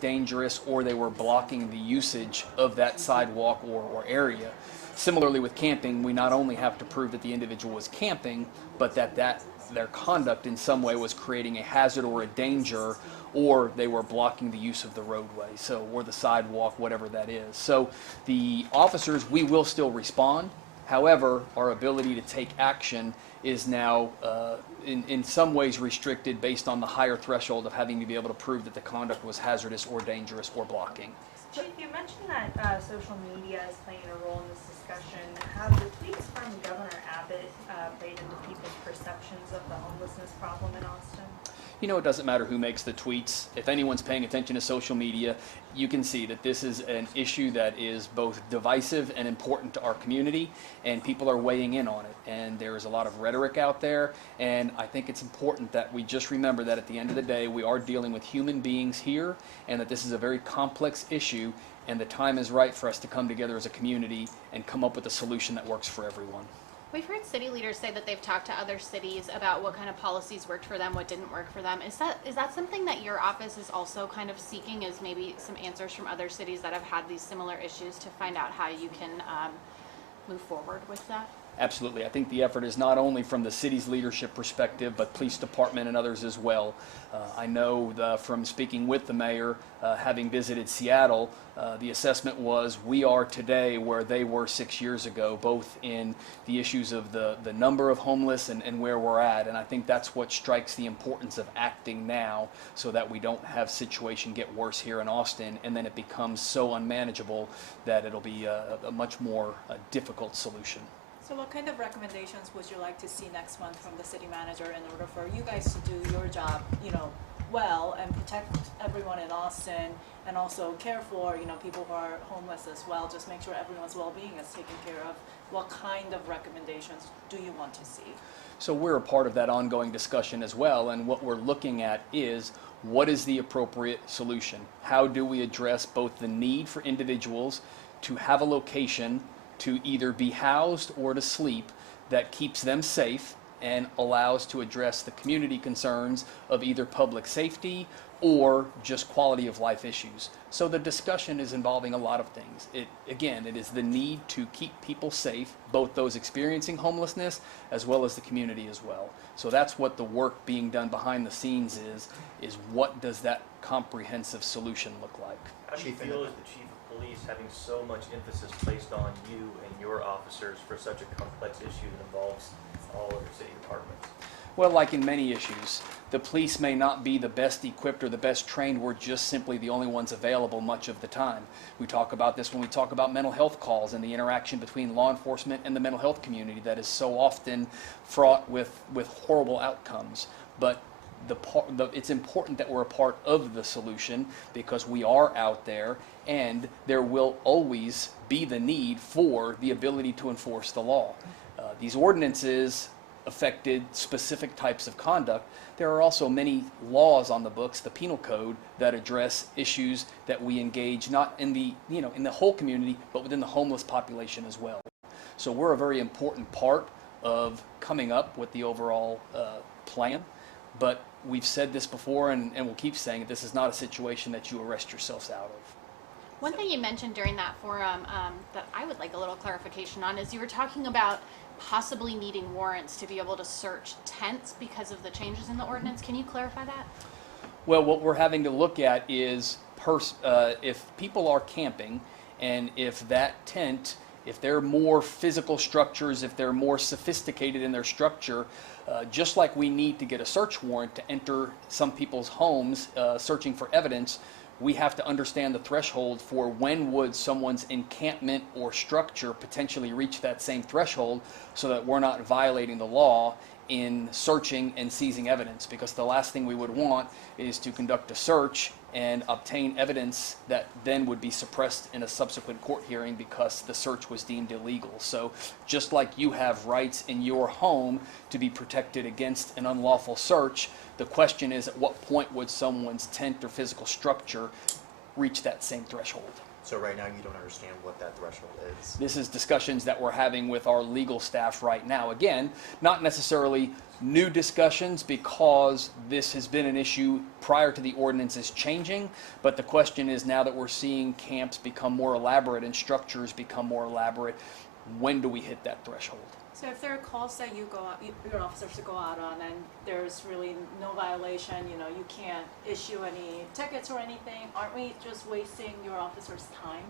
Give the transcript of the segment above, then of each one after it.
dangerous, or they were blocking the usage of that sidewalk or area. Similarly with camping, we not only have to prove that the individual was camping, but that their conduct in some way was creating a hazard or a danger, or they were blocking the use of the roadway, or the sidewalk, whatever that is. So the officers, we will still respond. However, our ability to take action is now in some ways restricted based on the higher threshold of having to be able to prove that the conduct was hazardous or dangerous or blocking. Chief, you mentioned that social media is playing a role in this discussion. Have the tweets from Governor Abbott played into people's perceptions of the homelessness problem in Austin? You know, it doesn't matter who makes the tweets. If anyone's paying attention to social media, you can see that this is an issue that is both divisive and important to our community, and people are weighing in on it. And there is a lot of rhetoric out there, and I think it's important that we just remember that at the end of the day, we are dealing with human beings here, and that this is a very complex issue, and the time is right for us to come together as a community and come up with a solution that works for everyone. We've heard city leaders say that they've talked to other cities about what kind of policies worked for them, what didn't work for them. Is that something that your office is also kind of seeking, is maybe some answers from other cities that have had these similar issues to find out how you can move forward with that? Absolutely. I think the effort is not only from the city's leadership perspective, but police department and others as well. I know from speaking with the mayor, having visited Seattle, the assessment was we are today where they were 6 years ago, both in the issues of the number of homeless and where we're at. And I think that's what strikes the importance of acting now, so that we don't have situation get worse here in Austin, and then it becomes so unmanageable that it'll be a much more difficult solution. So what kind of recommendations would you like to see next month from the city manager in order for you guys to do your job, well, and protect everyone in Austin, and also care for, people who are homeless as well, just make sure everyone's well-being is taken care of? What kind of recommendations do you want to see? So we're a part of that ongoing discussion as well, and what we're looking at is what is the appropriate solution? How do we address both the need for individuals to have a location to either be housed or to sleep that keeps them safe and allows to address the community concerns of either public safety or just quality of life issues. So the discussion is involving a lot of things. It is the need to keep people safe, both those experiencing homelessness as well as the community as well. So that's what the work being done behind the scenes is what does that comprehensive solution look like? How do you feel as the chief of police having so much emphasis placed on you and your officers for such a complex issue that involves all of your city departments? Well, like in many issues, the police may not be the best equipped or the best trained. We're just simply the only ones available much of the time. We talk about this when we talk about mental health calls and the interaction between law enforcement and the mental health community that is so often fraught with horrible outcomes. But it's important that we're a part of the solution, because we are out there, and there will always be the need for the ability to enforce the law. These ordinances affected specific types of conduct. There are also many laws on the books, the penal code, that address issues that we engage not in the in the whole community, but within the homeless population as well. So we're a very important part of coming up with the overall plan. But we've said this before, and we'll keep saying it, this is not a situation that you arrest yourselves out of. One thing you mentioned during that forum that I would like a little clarification on is you were talking about possibly needing warrants to be able to search tents because of the changes in the ordinance. Can you clarify that? Well, what we're having to look at is if people are camping, and if that tent, if they're more physical structures, if they're more sophisticated in their structure, just like we need to get a search warrant to enter some people's homes searching for evidence, we have to understand the threshold for when would someone's encampment or structure potentially reach that same threshold, so that we're not violating the law in searching and seizing evidence. Because the last thing we would want is to conduct a search and obtain evidence that then would be suppressed in a subsequent court hearing because the search was deemed illegal. So just like you have rights in your home to be protected against an unlawful search, the question is, at what point would someone's tent or physical structure reach that same threshold? So right now you don't understand what that threshold is. This is discussions that we're having with our legal staff right now. Again, not necessarily new discussions because this has been an issue prior to the ordinances changing, but the question is now that we're seeing camps become more elaborate and structures become more elaborate, when do we hit that threshold? So if there are calls that you go out, your officers go out on, and there's really no violation, you can't issue any tickets or anything, aren't we just wasting your officers' time?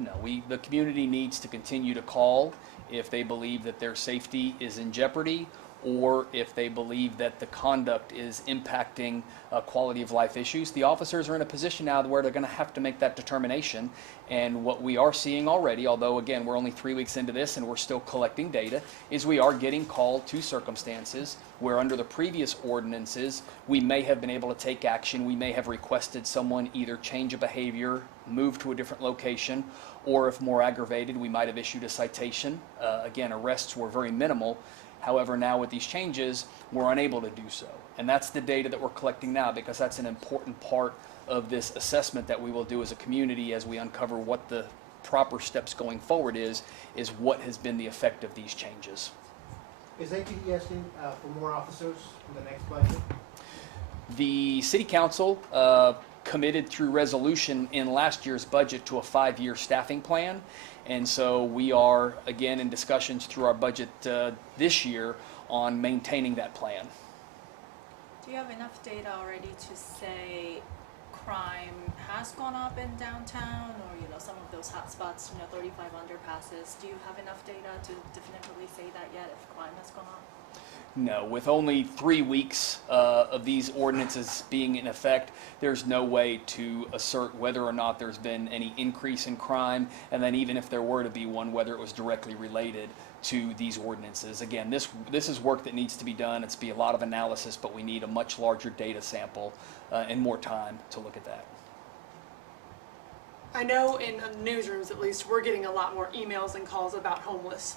No, the community needs to continue to call if they believe that their safety is in jeopardy or if they believe that the conduct is impacting quality of life issues. The officers are in a position now where they're going to have to make that determination. And what we are seeing already, although again we're only 3 weeks into this and we're still collecting data, is we are getting called to circumstances where under the previous ordinances we may have been able to take action. We may have requested someone either change a behavior, move to a different location, or if more aggravated, we might have issued a citation. Again, arrests were very minimal. However, now with these changes, we're unable to do so. And that's the data that we're collecting now because that's an important part of this assessment that we will do as a community as we uncover what the proper steps going forward is what has been the effect of these changes. Is APD asking for more officers in the next budget? The City Council committed through resolution in last year's budget to a 5-year staffing plan. And so we are, again, in discussions through our budget this year on maintaining that plan. Do you have enough data already to say crime has gone up in downtown or, some of those hot spots, 35 underpasses? Do you have enough data to definitively say that yet if crime has gone up? No, with only 3 weeks of these ordinances being in effect, there's no way to assert whether or not there's been any increase in crime, and then even if there were to be one, whether it was directly related to these ordinances. Again, this is work that needs to be done. It's be a lot of analysis, but we need a much larger data sample and more time to look at that. I know in newsrooms, at least, we're getting a lot more emails and calls about homeless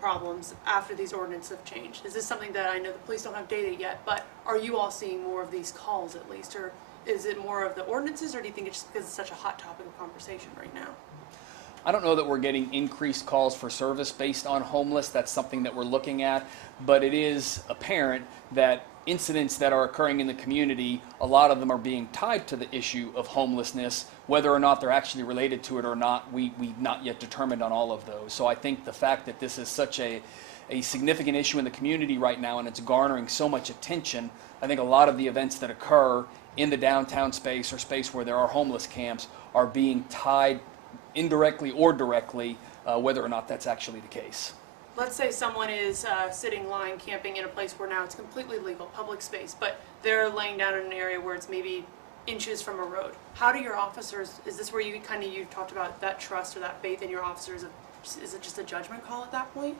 problems after these ordinances have changed. Is this something that I know the police don't have data yet, but are you all seeing more of these calls at least, or is it more of the ordinances, or do you think it's just because it's such a hot topic of conversation right now? I don't know that we're getting increased calls for service based on homeless. That's something that we're looking at, but it is apparent that incidents that are occurring in the community, a lot of them are being tied to the issue of homelessness. Whether or not they're actually related to it or not, we've not yet determined on all of those. So I think the fact that this is such a significant issue in the community right now and it's garnering so much attention, I think a lot of the events that occur in the downtown space or space where there are homeless camps are being tied indirectly or directly, whether or not that's actually the case. Let's say someone is sitting, lying, camping in a place where now it's completely legal, public space, but they're laying down in an area where it's maybe inches from a road. How do your officers, is this where you talked about that trust or that faith in your officers? Is it just a judgment call at that point?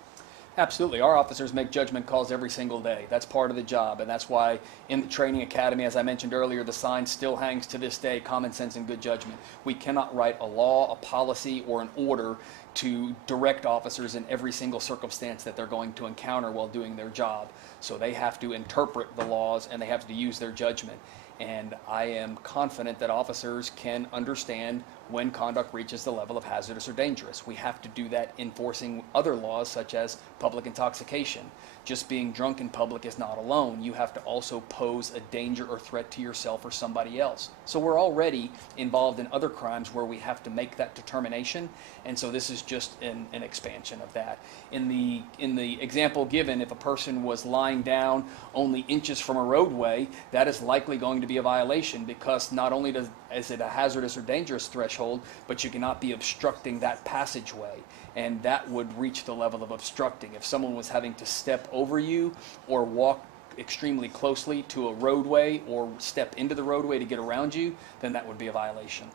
Absolutely. Our officers make judgment calls every single day. That's part of the job, and that's why in the training academy, as I mentioned earlier, the sign still hangs to this day, common sense and good judgment. We cannot write a law, a policy, or an order to direct officers in every single circumstance that they're going to encounter while doing their job. So they have to interpret the laws and they have to use their judgment. And I am confident that officers can understand when conduct reaches the level of hazardous or dangerous. We have to do that enforcing other laws such as public intoxication. Just being drunk in public is not alone. You have to also pose a danger or threat to yourself or somebody else. So we're already involved in other crimes where we have to make that determination, and so this is just an expansion of that. In the example given, if a person was lying down only inches from a roadway, that is likely going to be a violation because not only is it a hazardous or dangerous threshold, but you cannot be obstructing that passageway. And that would reach the level of obstructing. If someone was having to step over you or walk extremely closely to a roadway or step into the roadway to get around you, then that would be a violation.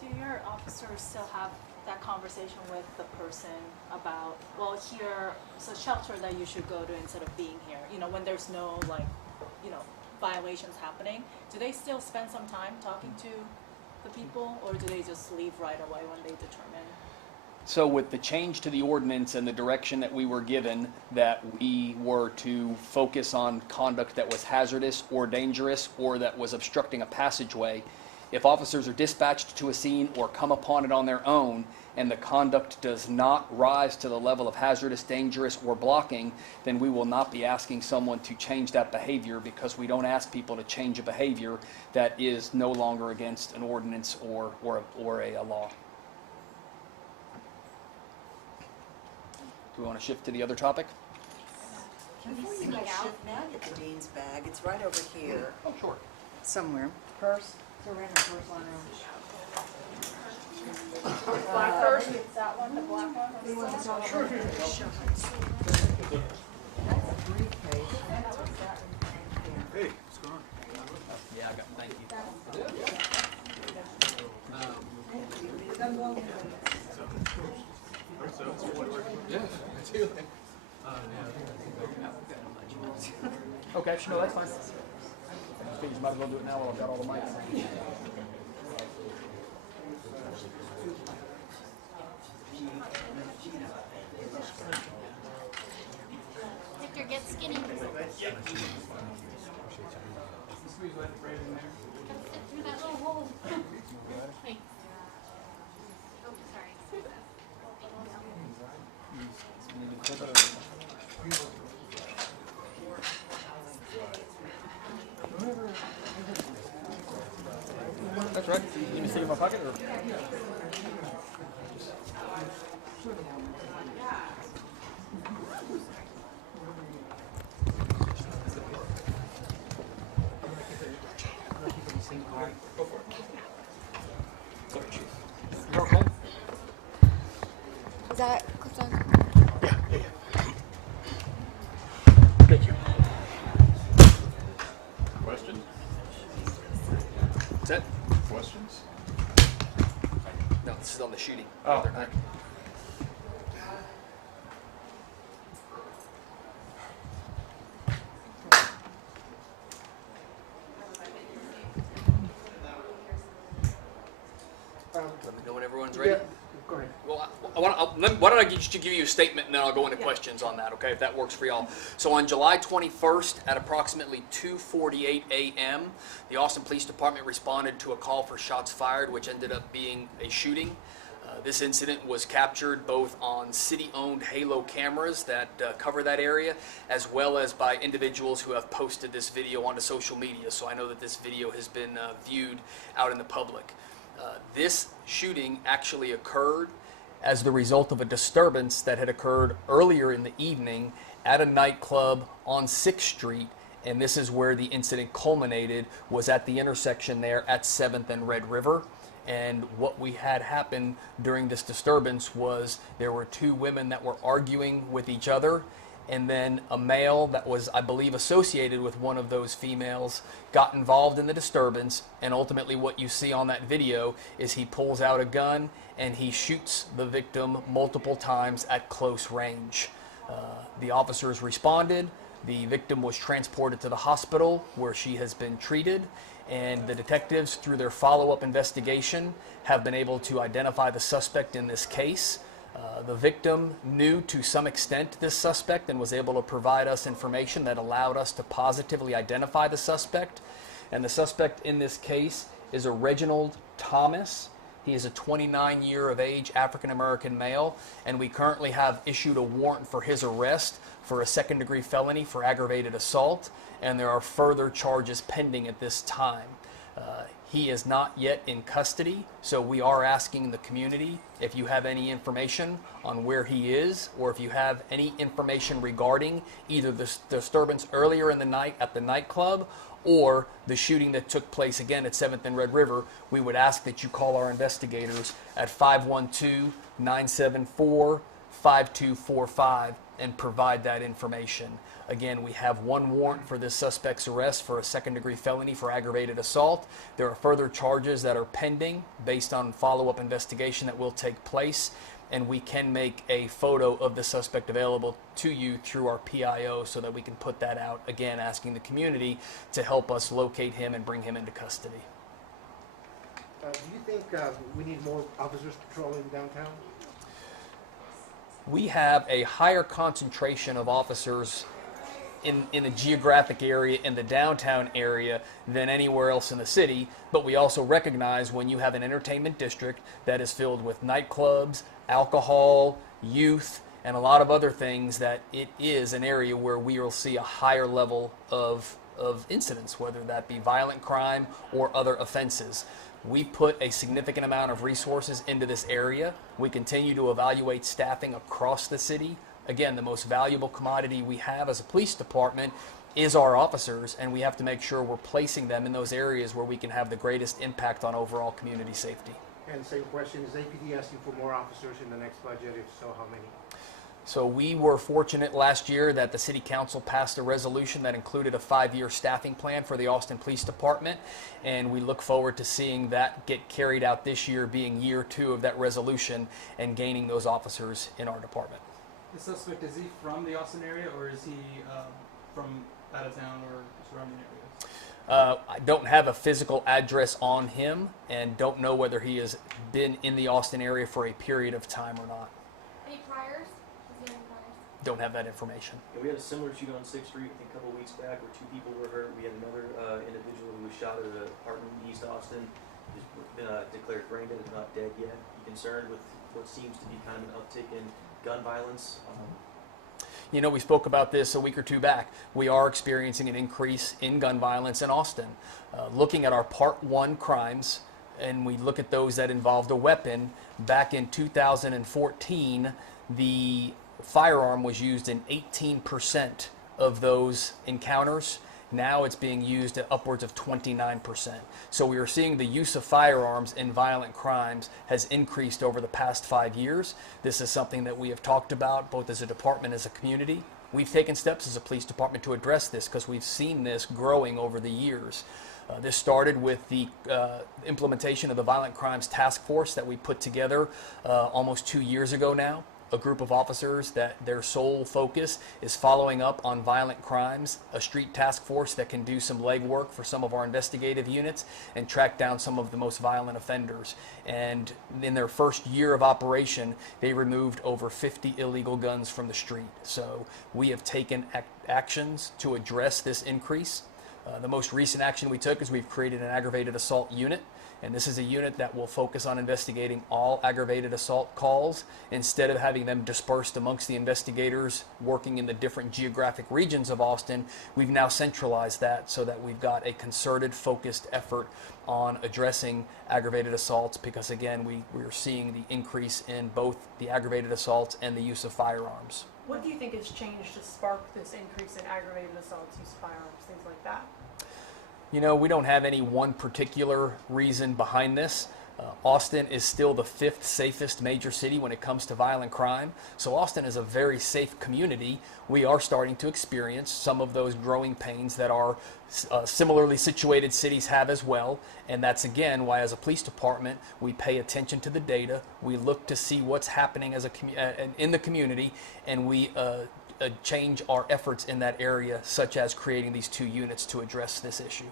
Do your officers still have that conversation with the person about, well, here's a shelter that you should go to instead of being here? When there's no, violations happening, do they still spend some time talking to the people, or do they just leave right away when they determine? So with the change to the ordinance and the direction that we were given that we were to focus on conduct that was hazardous or dangerous or that was obstructing a passageway, If officers are dispatched to a scene or come upon it on their own, and the conduct does not rise to the level of hazardous, dangerous, or blocking, then we will not be asking someone to change that behavior, because we don't ask people to change a behavior that is no longer against an ordinance or a law. Do we want to shift to the other topic? Before you guys shift, may I get the dean's bag? It's right over here, Oh, sure. somewhere. Purse? It's around her purse on her. Black purse? It's that one, the black one? Sure. That's a briefcase. That's what's that one here. Yeah, I got, thank you. Okay, no, that's fine. I think you might as well do it now while I've got all the mics. Victor, get skinny. Gotta fit through that little hole. Thanks. Oh, sorry. That's right. You need me to stick it in my pocket, or? Is that clipped on? Thank you. Questions? Is that? Questions? No, this is on the shooting. Oh, Other night. Let me know when everyone's ready. Yeah, go ahead. Well, why don't I just give you a statement, and then I'll go into questions on that, okay, if that works for y'all. So on July 21st at approximately 2:48 a.m., the Austin Police Department responded to a call for shots fired, which ended up being a shooting. This incident was captured both on city-owned Halo cameras that cover that area, as well as by individuals who have posted this video onto social media. So I know that this video has been viewed out in the public. This shooting actually occurred as the result of a disturbance that had occurred earlier in the evening at a nightclub on 6th Street, and this is where the incident culminated, was at the intersection there at 7th and Red River. And what we had happen during this disturbance was there were two women that were arguing with each other, and then a male that was, I believe, associated with one of those females got involved in the disturbance, and ultimately what you see on that video is he pulls out a gun and he shoots the victim multiple times at close range. The officers responded. The victim was transported to the hospital where she has been treated, and the detectives, through their follow-up investigation, have been able to identify the suspect in this case. The victim knew to some extent this suspect and was able to provide us information that allowed us to positively identify the suspect. And the suspect in this case is a Reginald Thomas. He is a 29-year-of-age African-American male, and we currently have issued a warrant for his arrest for a second-degree felony for aggravated assault, and there are further charges pending at this time. He is not yet in custody, so we are asking the community if you have any information on where he is, or if you have any information regarding either the disturbance earlier in the night at the nightclub or the shooting that took place again at 7th and Red River. We would ask that you call our investigators at 512-974-5245 and provide that information. Again, we have one warrant for this suspect's arrest for a second-degree felony for aggravated assault. There are further charges that are pending based on follow-up investigation that will take place, and we can make a photo of the suspect available to you through our PIO so that we can put that out, again, asking the community to help us locate him and bring him into custody. Do you think we need more officers patrolling downtown? We have a higher concentration of officers in a geographic area in the downtown area than anywhere else in the city, but we also recognize when you have an entertainment district that is filled with nightclubs, alcohol, youth, and a lot of other things, that it is an area where we will see a higher level of incidents, whether that be violent crime or other offenses. We put a significant amount of resources into this area. We continue to evaluate staffing across the city. Again, the most valuable commodity we have as a police department is our officers, and we have to make sure we're placing them in those areas where we can have the greatest impact on overall community safety. And same question, is APD asking for more officers in the next budget? If so, how many? So we were fortunate last year that the City Council passed a resolution that included a 5-year staffing plan for the Austin Police Department, and we look forward to seeing that get carried out this year, being year 2 of that resolution, and gaining those officers in our department. The suspect, is he from the Austin area, or is he from out of town or surrounding areas? I don't have a physical address on him, and don't know whether he has been in the Austin area for a period of time or not. Any priors? Is he any priors? Don't have that information. Yeah, we had a similar shooting on 6th Street, I think a couple of weeks back, where 2 people were hurt. We had another individual who was shot at an apartment in East Austin. He's been declared brain dead and not dead yet. You concerned with what seems to be kind of an uptick in gun violence? You know, we spoke about this a week or 2 back. We are experiencing an increase in gun violence in Austin. Looking at our Part 1 crimes, and we look at those that involved a weapon, back in 2014, the firearm was used in 18% of those encounters. Now it's being used at upwards of 29%. So we are seeing the use of firearms in violent crimes has increased over the past 5 years. This is something that we have talked about both as a department, as a community. We've taken steps as a police department to address this because we've seen this growing over the years. This started with the implementation of the Violent Crimes Task Force that we put together almost 2 years ago now. A group of officers that their sole focus is following up on violent crimes, a street task force that can do some legwork for some of our investigative units and track down some of the most violent offenders. And in their first year of operation, they removed over 50 illegal guns from the street. So we have taken actions to address this increase. The most recent action we took is we've created an aggravated assault unit. And this is a unit that will focus on investigating all aggravated assault calls instead of having them dispersed amongst the investigators working in the different geographic regions of Austin. We've now centralized that so that we've got a concerted, focused effort on addressing aggravated assaults because, again, we are seeing the increase in both the aggravated assaults and the use of firearms. What do you think has changed to spark this increase in aggravated assaults, use of firearms, things like that? You know, we don't have any one particular reason behind this. Austin is still the 5th safest major city when it comes to violent crime. So Austin is a very safe community. We are starting to experience some of those growing pains that our similarly situated cities have as well. And that's, again, why as a police department, we pay attention to the data. We look to see what's happening as in the community, and we change our efforts in that area, such as creating these 2 units to address this issue.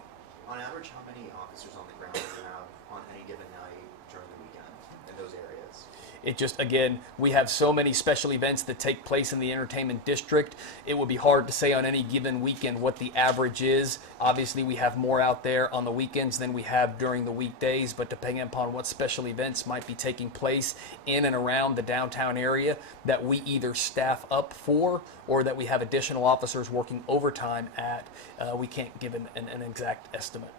On average, how many officers on the ground do you have on any given night during the weekend in those areas? It just, again, we have so many special events that take place in the entertainment district. It would be hard to say on any given weekend what the average is. Obviously, we have more out there on the weekends than we have during the weekdays, but depending upon what special events might be taking place in and around the downtown area that we either staff up for or that we have additional officers working overtime at, we can't give an exact estimate.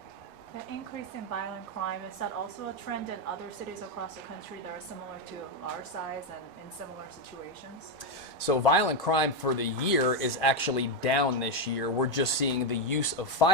The increase in violent crime, is that also a trend in other cities across the country that are similar to our size and in similar situations? So violent crime for the year is actually down this year. We're just seeing the use of firearms